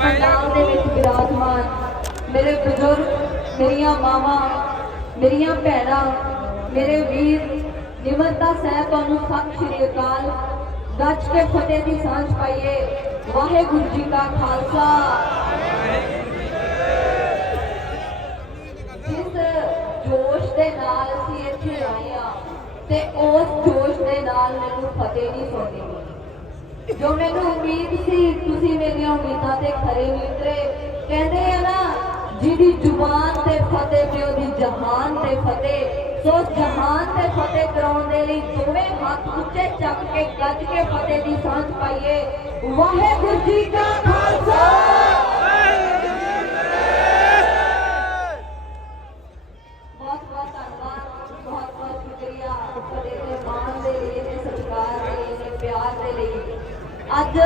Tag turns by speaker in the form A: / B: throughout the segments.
A: ਵਿੱਚ ਵਿਰਾਜਮਾਨ ਮੇਰੇ ਬਜ਼ੁਰਗ, ਮੇਰੀਆਂ ਮਾਵਾਂ, ਮੇਰੀਆਂ ਭੈਣਾਂ, ਮੇਰੇ ਵੀਰ ਨਿਮਰਤਾ ਸਾਹਿਬ ਤੁਹਾਨੂੰ ਸਤਿ ਸ਼੍ਰੀ ਅਕਾਲ। ਗੱਜ ਕੇ ਫਤਿਹ ਦੀ ਸਾਂਝ ਪਾਈਏ। ਵਾਹਿਗੁਰੂ ਜੀ ਕਾ ਖਾਲਸਾ। ਜਿਸ ਜੋਸ਼ ਦੇ ਨਾਲ ਅਸੀਂ ਇੱਥੇ ਆਏ ਆ ਤੇ ਉਸ ਜੋਸ਼ ਦੇ ਨਾਲ ਮੈਨੂੰ ਫਤਿਹ ਨਹੀਂ ਸੁਣਨੀ। ਜੋ ਮੈਨੂੰ ਉਮੀਦ ਸੀ, ਤੁਸੀਂ ਮੇਰੀਆਂ ਉਮੀਦਾਂ ਤੇ ਖਰੇ ਉਤਰੇ। ਕਹਿੰਦੇ ਆ ਨਾ ਜਿਹਦੀ ਜ਼ੁਬਾਨ ਤੇ ਫਤਿਹ ਤੇ ਉਹਦੀ ਜਹਾਨ ਤੇ ਫਤਿਹ, ਸੋ ਜਹਾਨ ਤੇ ਫਤਿਹ ਕਰਾਉਣ ਦੇ ਲਈ ਦੋਵੇਂ ਹੱਥ ਉੱਚੇ ਚੱਕ ਕੇ ਗੱਜ ਕੇ ਫਤਿਹ ਦੀ ਸਾਂਝ ਪਾਈਏ। ਵਾਹਿਗੁਰੂ ਜੀ ਕਾ ਖਾਲਸਾ ਬਹੁਤ ਬਹੁਤ ਧੰਨਵਾਦ ਬਹੁਤ ਬਹੁਤ ਸ਼ੁਕਰੀਆ ਤੁਹਾਡੇ ਦੇ ਮਾਣ ਦੇ ਲਈ ਤੇ ਸਤਿਕਾਰ ਦੇ ਲਈ ਤੇ ਪਿਆਰ ਦੇ ਲਈ ਅੱਜ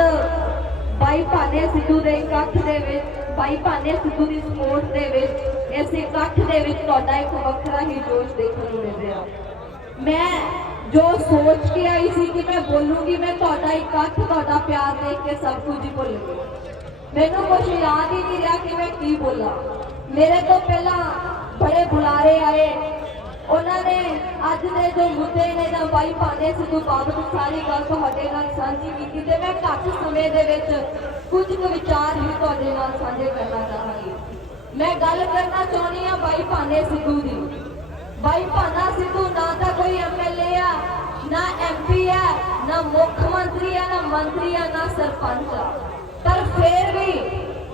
A: ਬਾਈ ਭਾਨੇ ਸਿੱਧੂ ਦੇ ਇਕੱਠ ਦੇ ਵਿੱਚ, ਬਾਈ ਭਾਨੇ ਸਿੱਧੂ ਦੀ ਸਪੋਰਟ ਦੇ ਵਿੱਚ, ਇਸ ਇਕੱਠ ਦੇ ਵਿੱਚ ਤੁਹਾਡਾ ਇੱਕ ਵੱਖਰਾ ਹੀ ਜੋਸ਼ ਦੇਖਣ ਨੂੰ ਮਿਲ ਰਿਹਾ। ਮੈਂ ਜੋ ਸੋਚ ਕੇ ਆਈ ਸੀ ਕਿ ਮੈਂ ਬੋਲੂੰਗੀ, ਮੈਂ ਤੁਹਾਡਾ ਇਕੱਠ, ਤੁਹਾਡਾ ਪਿਆਰ ਦੇਖ ਕੇ ਸਭ ਕੁਝ ਹੀ ਭੁੱਲ ਗਈ ਮੈਨੂੰ ਕੁਝ ਯਾਦ ਹੀ ਨਹੀਂ ਰਿਹਾ ਕਿ ਮੈਂ ਕੀ ਬੋਲਾਂ। ਮੇਰੇ ਤੋਂ ਪਹਿਲਾਂ ਬੜੇ ਬੁਲਾਰੇ ਆਏ ਉਹਨਾਂ ਨੇ ਅੱਜ ਦੇ ਜੋ ਮੁੱਦੇ ਨੇ ਜਾਂ ਬਾਈ ਭਾਨੇ ਸਿੱਧੂ ਬਾਬਤ ਸਾਰੀ ਗੱਲ ਤੁਹਾਡੇ ਨਾਲ ਸਾਂਝੀ ਕੀਤੀ ਤੇ ਮੈਂ ਘੱਟ ਸਮੇਂ ਦੇ ਵਿੱਚ ਕੁਝ ਕੁ ਵਿਚਾਰ ਹੀ ਤੁਹਾਡੇ ਨਾਲ ਸਾਂਝੇ ਕਰਨਾ ਚਾਹਾਂਗੀ। ਮੈਂ ਗੱਲ ਕਰਨਾ ਚਾਹੁੰਦੀ ਹਾਂ ਬਾਈ ਭਾਨੇ ਸਿੱਧੂ ਦੀ। ਬਾਈ ਭਾਨਾ ਸਿੱਧੂ ਨਾ ਤਾਂ ਕੋਈ ਐਮਐਲਏ ਆ, ਨਾ ਐਮਪੀ ਆ, ਨਾ ਮੁੱਖ ਮੰਤਰੀ ਆ, ਨਾ ਮੰਤਰੀ ਆ, ਨਾ ਸਰਪੰਚ ਆ। ਪਰ ਫੇਰ ਵੀ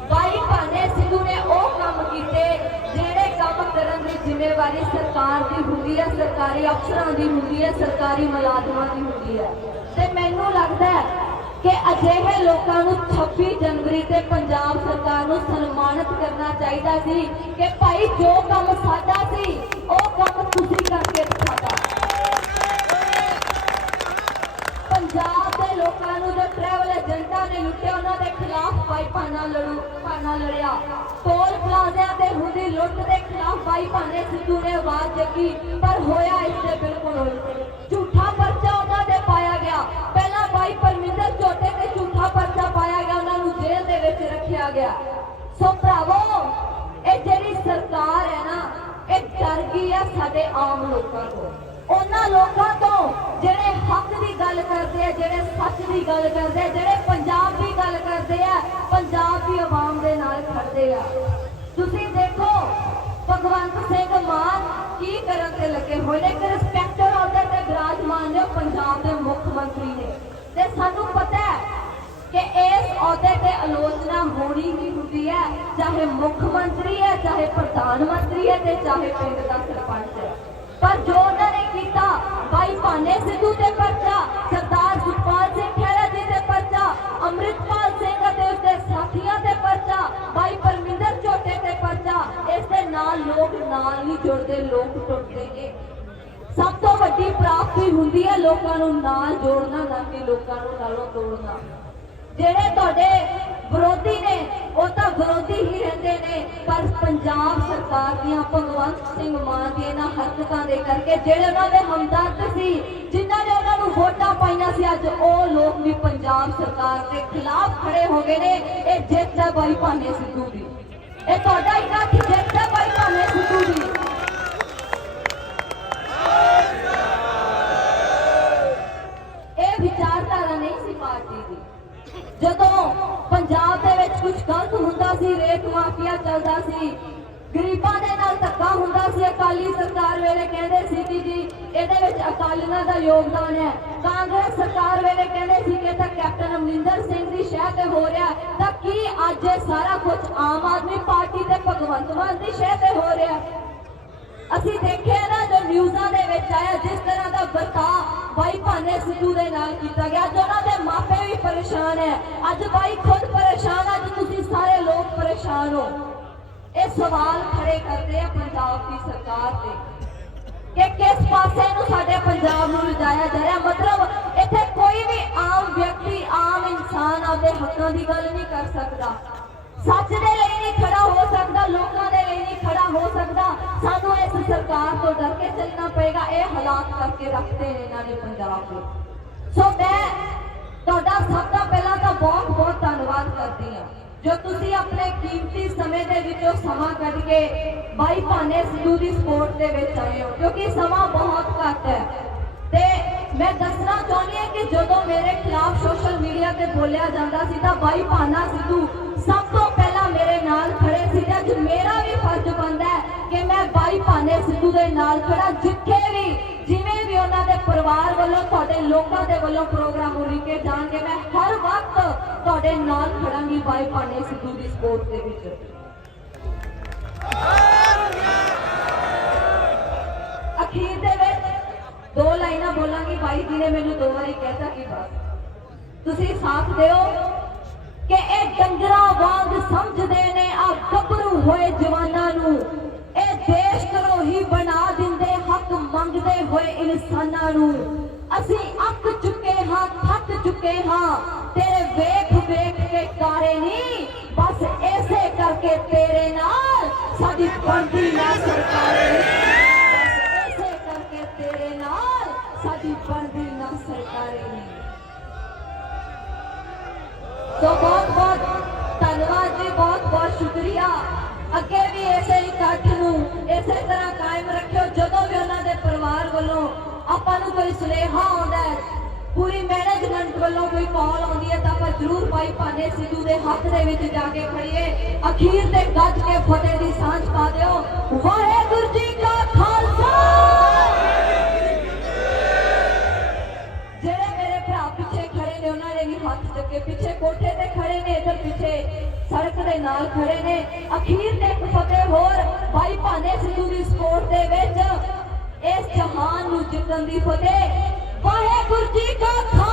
A: ਬਾਈ ਭਾਨੇ ਸਿੱਧੂ ਨੇ ਉਹ ਕੰਮ ਕੀਤੇ ਜਿਹੜੇ ਜ਼ਿੰਮੇਵਾਰੀ ਸਰਕਾਰ ਦੀ ਹੁੰਦੀ ਹੈ, ਸਰਕਾਰੀ ਅਫਸਰਾਂ ਦੀ ਹੁੰਦੀ ਹੈ, ਸਰਕਾਰੀ ਮੁਲਾਜ਼ਮਾਂ ਦੀ ਹੁੰਦੀ ਹੈ। ਤੇ ਮੈਨੂੰ ਲੱਗਦਾ ਹੈ ਕਿ ਅਜਿਹੇ ਲੋਕਾਂ ਨੂੰ 26 ਜਨਵਰੀ ਤੇ ਪੰਜਾਬ ਸਰਕਾਰ ਨੂੰ ਸਨਮਾਨਿਤ ਕਰਨਾ ਚਾਹੀਦਾ ਸੀ ਕਿ ਭਾਈ ਜੋ ਕੰਮ ਸਾਡਾ ਸੀ, ਉਹ ਕੰਮ ਤੁਸੀਂ ਕਰਕੇ ਦਿਖਾਤਾ। ਪੰਜਾਬ ਦੇ ਲੋਕਾਂ ਨੂੰ ਜੋ ਟਰੈਵਲ ਨੇ ਲੁੱਟਿਆ, ਉਹਨਾਂ ਦੇ ਖਿਲਾਫ ਬਾਈ ਲੜੂ, ਭਾਨਾ ਲੜਿਆ। ਟੋਲ ਪਲਾਜ਼ਿਆਂ ਤੇ ਹੁੰਦੀ ਲੁੱਟ ਦੇ ਖਿਲਾਫ ਬਾਈ ਸਿੱਧੂ ਨੇ ਆਵਾਜ਼ ਚੱਕੀ, ਪਰ ਹੋਇਆ ਇਸ ਦੇ ਬਿਲਕੁਲ ਉਲਟ ਝੂਠਾ ਪਰਚਾ ਉਹਨਾਂ ਦੇ ਪਾਇਆ ਗਿਆ। ਪਹਿਲਾਂ ਬਾਈ ਪਰਮਿੰਦਰ ਝੋਟੇ ਤੇ ਝੂਠਾ ਪਰਚਾ ਪਾਇਆ ਗਿਆ, ਉਹਨਾਂ ਨੂੰ ਜੇਲ੍ਹ ਦੇ ਵਿੱਚ ਰੱਖਿਆ ਗਿਆ। ਸੋ ਭਰਾਵੋ, ਇਹ ਜਿਹੜੀ ਸਰਕਾਰ ਹੈ ਨਾ, ਇਹ ਡਰ ਗਈ ਹੈ ਸਾਡੇ ਆਮ ਲੋਕਾਂ ਤੋਂ। ਉਹਨਾਂ ਲੋਕਾਂ ਤੋਂ ਜਿਹੜੇ ਹੱਕ ਦੀ ਗੱਲ ਕਰਦੇ ਆ, ਜਿਹੜੇ ਸੱਚ ਦੀ ਗੱਲ ਕਰਦੇ ਆ, ਜਿਹੜੇ ਪੰਜਾਬ ਦੀ ਗੱਲ ਕਰਦੇ ਆ, ਪੰਜਾਬ ਦੀ ਆਵਾਮ ਦੇ ਨਾਲ ਖੜਦੇ ਆ। ਤੁਸੀਂ ਦੇਖੋ, ਭਗਵੰਤ ਸਿੰਘ ਮਾਨ ਕੀ ਕਰਨ ਤੇ ਲੱਗੇ ਹੋਏ ਨੇ? ਕਿ ਰਿਸਪੈਕਟਰ ਅਹੁਦੇ ਤੇ ਵਿਰਾਜਮਾਨ ਨੇ ਪੰਜਾਬ ਦੇ ਮੁੱਖ ਮੰਤਰੀ ਨੇ। ਤੇ ਸਾਨੂੰ ਪਤਾ ਹੈ ਕਿ ਇਸ ਅਹੁਦੇ ਤੇ ਆਲੋਚਨਾ ਹੋਣੀ ਹੀ ਹੁੰਦੀ ਹੈ? ਚਾਹੇ ਮੁੱਖ ਮੰਤਰੀ ਹੈ, ਚਾਹੇ ਪ੍ਰਧਾਨ ਮੰਤਰੀ ਹੈ ਤੇ ਚਾਹੇ ਪਿੰਡ ਦਾ ਸਰਪੰਚ ਹੈ। ਪਰ ਜੋ ਭਾਨੇ ਸਿੱਧੂ ਤੇ ਪਰਚਾ, ਸਰਦਾਰ ਸੁਖਪਾਲ ਸਿੰਘ ਖਹਿਰਾ ਜੀ ਤੇ ਪਰਚਾ, ਅੰਮ੍ਰਿਤਪਾਲ ਸਿੰਘ ਅਤੇ ਉਸਦੇ ਸਾਥੀਆਂ ਤੇ ਪਰਚਾ, ਬਾਈ ਪਰਮਿੰਦਰ ਝੋਟੇ ਤੇ ਪਰਚਾ, ਇਸ ਦੇ ਨਾਲ ਲੋਕ ਨਾਲ ਨਹੀਂ ਜੁੜਦੇ, ਲੋਕ ਟੁੱਟਦੇ ਨੇ। ਸਭ ਤੋਂ ਵੱਡੀ ਪ੍ਰਾਪਤੀ ਹੁੰਦੀ ਹੈ ਲੋਕਾਂ ਨੂੰ ਨਾਲ ਜੋੜਨਾ, ਨਾ ਕਿ ਲੋਕਾਂ ਨੂੰ ਨਾਲੋਂ ਤੋੜਨਾ। ਜਿਹੜੇ ਤੁਹਾਡੇ ਵਿਰੋਧੀ ਨੇ, ਉਹ ਤਾਂ ਵਿਰੋਧੀ ਹੀ ਰਹਿੰਦੇ ਨੇ। ਪਰ ਪੰਜਾਬ ਸਰਕਾਰ ਦੀਆਂ ਭਗਵੰਤ ਸਿੰਘ ਮਾਨ ਦੀਆਂ ਇਹਨਾਂ ਹਰਕਤਾਂ ਦੇ ਕਰਕੇ ਜਿਹੜੇ ਉਹਨਾਂ ਦੇ ਹਮਦਰਦ ਸੀ, ਜਿਨ੍ਹਾਂ ਨੇ ਉਹਨਾਂ ਨੂੰ ਵੋਟਾਂ ਪਾਈਆਂ ਸੀ, ਅੱਜ ਉਹ ਲੋਕ ਵੀ ਪੰਜਾਬ ਸਰਕਾਰ ਦੇ ਖਿਲਾਫ ਖੜੇ ਹੋ ਗਏ ਨੇ। ਇਹ ਜਿੱਤ ਹੈ ਬਾਈ ਭਾਨੇ ਸਿੱਧੂ ਦੀ। ਇਹ ਤੁਹਾਡਾ ਇਕੱਠ ਜਿੱਤ ਹੈ ਬਾਈ ਭਾਨੇ ਸਿੱਧੂ ਦੀ? ਇਹ ਵਿਚਾਰਧਾਰਾ ਨਹੀਂ ਸੀ ਪਾਰਟੀ ਦੀ ਜਦੋਂ ਪੰਜਾਬ ਦੇ ਵਿੱਚ ਕੁਝ ਗਲਤ ਹੁੰਦਾ ਸੀ, ਰੇਤ ਮਾਫੀਆ ਚੱਲਦਾ ਸੀ। ਗਰੀਬਾਂ ਦੇ ਨਾਲ ਧੱਕਾ ਹੁੰਦਾ ਸੀ। ਅਕਾਲੀ ਸਰਕਾਰ ਵੇਲੇ ਕਹਿੰਦੇ ਸੀ ਕਿ ਜੀ, ਇਹਦੇ ਵਿੱਚ ਅਕਾਲੀਆਂ ਦਾ ਯੋਗਦਾਨ ਹੈ। ਕਾਂਗਰਸ ਸਰਕਾਰ ਵੇਲੇ ਕਹਿੰਦੇ ਸੀ ਕਿ ਤਾਂ ਕੈਪਟਨ ਅਮਰਿੰਦਰ ਸਿੰਘ ਦੀ ਸ਼ਹਿ ਤੇ ਹੋ ਰਿਹਾ ਤਾਂ ਕੀ ਅੱਜ ਇਹ ਸਾਰਾ ਕੁਝ ਆਮ ਆਦਮੀ ਪਾਰਟੀ ਤੇ ਭਗਵੰਤ ਮਾਨ ਦੀ ਸ਼ਹਿ ਤੇ ਹੋ ਰਿਹਾ ਅਸੀਂ ਦੇਖਿਆ ਭਾਨੇ ਸਿੱਧੂ ਦੇ ਨਾਲ ਕੀਤਾ ਗਿਆ ਅੱਜ ਦੇ ਮਾਪੇ ਵੀ ਪਰੇਸ਼ਾਨ ਹੈ। ਅੱਜ ਬਾਈ ਖੁਦ ਪਰੇਸ਼ਾਨ ਅੱਜ ਤੁਸੀਂ ਸਾਰੇ ਲੋਕ ਪਰੇਸ਼ਾਨ ਹੋ। ਇਹ ਸਵਾਲ ਖੜੇ ਕਰਦੇ ਆ ਪੰਜਾਬ ਦੀ ਸਰਕਾਰ ਤੇ ਕਿ ਕਿਸ ਪਾਸੇ ਨੂੰ ਸਾਡੇ ਪੰਜਾਬ ਨੂੰ ਲਿਜਾਇਆ ਜਾ ਰਿਹਾ? ਮਤਲਬ ਇੱਥੇ ਕੋਈ ਵੀ ਆਮ ਵਿਅਕਤੀ, ਆਮ ਇਨਸਾਨ ਆਪਦੇ ਹੱਕਾਂ ਦੀ ਗੱਲ ਨਹੀਂ ਕਰ ਸਕਦਾ। ਸੱਚ ਦੇ ਲਈ ਨਹੀਂ ਖੜਾ ਸਰਕਾਰ ਤੋਂ ਡਰ ਕੇ ਚੱਲਣਾ ਪਏਗਾ ਇਹ ਹਾਲਾਤ ਕਰਕੇ ਰੱਖਦੇ ਨੇ ਇਹਨਾਂ ਨੇ ਪੰਜਾਬ ਦੇ ਸੋ ਮੈਂ ਤੁਹਾਡਾ ਸਭ ਤੋਂ ਪਹਿਲਾਂ ਤਾਂ ਬਹੁਤ ਬਹੁਤ ਧੰਨਵਾਦ ਕਰਦੀ ਹਾਂ ਜੋ ਤੁਸੀਂ ਆਪਣੇ ਕੀਮਤੀ ਸਮੇਂ ਦੇ ਵਿੱਚੋਂ ਸਮਾਂ ਕੱਢ ਕੇ ਬਾਈ ਭਾਨੇ ਸਿੱਧੂ ਦੀ ਸਪੋਰਟ ਦੇ ਵਿੱਚ ਆਏ ਹੋ ਕਿਉਂਕਿ ਸਮਾਂ ਬਹੁਤ ਘੱਟ ਹੈ ਤੇ ਮੈਂ ਦੱਸਣਾ ਚਾਹੁੰਦੀ ਹਾਂ ਕਿ ਜਦੋਂ ਮੇਰੇ ਖਿਲਾਫ ਸੋਸ਼ਲ ਮੀਡੀਆ ਤੇ ਬੋਲਿਆ ਜਾਂਦਾ ਸੀ ਤਾਂ ਬਾਈ ਭਾਨਾ ਸਿੱਧੂ ਸਭ ਤੋਂ ਪਹਿਲਾਂ ਮੇਰੇ ਨਾਲ ਖੜੇ ਸੀ ਤੇ ਅੱਜ ਮੇਰਾ ਵੀ ਫਰਜ਼ ਬਣਦਾ ਕਿ ਮੈਂ ਬਾਈ ਭਾਨੇ ਸਿੱਧੂ ਦੇ ਨਾਲ ਖੜਾ ਜਿੱਥੇ ਵੀ, ਜਿਵੇਂ ਵੀ ਉਹਨਾਂ ਦੇ ਪਰਿਵਾਰ ਵੱਲੋਂ, ਤੁਹਾਡੇ ਲੋਕਾਂ ਦੇ ਵੱਲੋਂ ਪ੍ਰੋਗਰਾਮ ਉਲੀਕੇ ਜਾਣਗੇ, ਮੈਂ ਹਰ ਵਕਤ ਤੁਹਾਡੇ ਨਾਲ ਖੜਾਂਗੀ ਬਾਈ ਭਾਨੇ ਸਿੱਧੂ ਦੀ ਸਪੋਰਟ ਦੇ ਵਿੱਚ। ਅਖੀਰ ਦੇ ਵਿੱਚ ਦੋ ਲਾਈਨਾਂ ਬੋਲਾਂਗੀ, ਬਾਈ ਜੀ ਨੇ ਮੈਨੂੰ ਦੋ ਵਾਰੀ ਕਹਿਤਾ ਕਿ ਬਸ। ਤੁਸੀਂ ਸਾਥ ਦਿਓ ਕਿ ਇਹ ਡੰਗਰਾਂ ਵਾਂਗ ਸਮਝਦੇ ਨੇ ਆ ਹੋਏ ਜਵਾਨਾਂ ਨੂੰ, ਇਹ ਦੇਸ਼ ਹੀ ਬਣਾ ਦਿੰਦੇ ਹੱਕ ਮੰਗਦੇ ਹੋਏ ਇਨਸਾਨਾਂ ਨੂੰ। ਅਸੀਂ ਅੱਕ ਚੁੱਕੇ ਹਾਂ, ਥੱਕ ਚੁੱਕੇ ਹਾਂ, ਤੇਰੇ ਵੇਖ ਵੇਖ ਕੇ ਕਾਰੇ ਨਹੀਂ, ਬਸ ਐਸੇ ਕਰਕੇ ਤੇਰੇ ਨਾਲ ਸਾਡੀ ਬਣਦੀ ਨਾ ਸਰਕਾਰੇ। ਐਸੇ ਕਰਕੇ ਤੇਰੇ ਨਾਲ ਸਾਡੀ ਬਣਦੀ ਨਾ ਸਰਕਾਰੇ। ਨਹੀਂ ਸੋ ਵੱਲੋਂ ਆਪਾਂ ਨੂੰ ਕੋਈ ਸੁਨੇਹਾ ਆਉਂਦਾ ਹੈ, ਪੂਰੀ ਮੈਨੇਜਮੈਂਟ ਵੱਲੋਂ ਕੋਈ ਕਾਲ ਆਉਂਦੀ ਹੈ, ਤਾਂ ਆਪਾਂ ਜ਼ਰੂਰ ਭਾਈ ਭਾਨੇ ਸਿੱਧੂ ਦੇ ਹੱਥ ਦੇ ਵਿੱਚ ਜਾ ਕੇ ਖੜੀਏ ਅਖੀਰ ਤੇ ਗੱਜ ਕੇ ਫਤਿਹ ਦੀ ਸਾਂਝ ਪਾ ਦਿਓ। ਵਾਹਿਗੁਰੂ ਜੀ ਕਾ ਖਾਲਸਾ! ਜਿਹੜੇ ਮੇਰੇ ਭਰਾ ਪਿੱਛੇ ਖੜੇ ਨੇ, ਉਹਨਾਂ ਨੇ ਵੀ ਹੱਥ ਚੱਕੇ। ਪਿੱਛੇ ਕੋਠੇ ਤੇ ਖੜੇ ਨੇ, ਇਧਰ ਪਿੱਛੇ ਸੜਕ ਦੇ ਨਾਲ ਖੜੇ ਨੇ। ਅਖੀਰ ਤੇ ਇੱਕ ਫਤਿਹ ਹੋਰ, ਭਾਈ ਭਾਨੇ ਸਿੱਧੂ ਦੀ ਸਪੋਰਟ ਬੁਲੰਦੀ ਫਤਿਹ। ਵਾਹਿਗੁਰੂ ਜੀ ਕਾ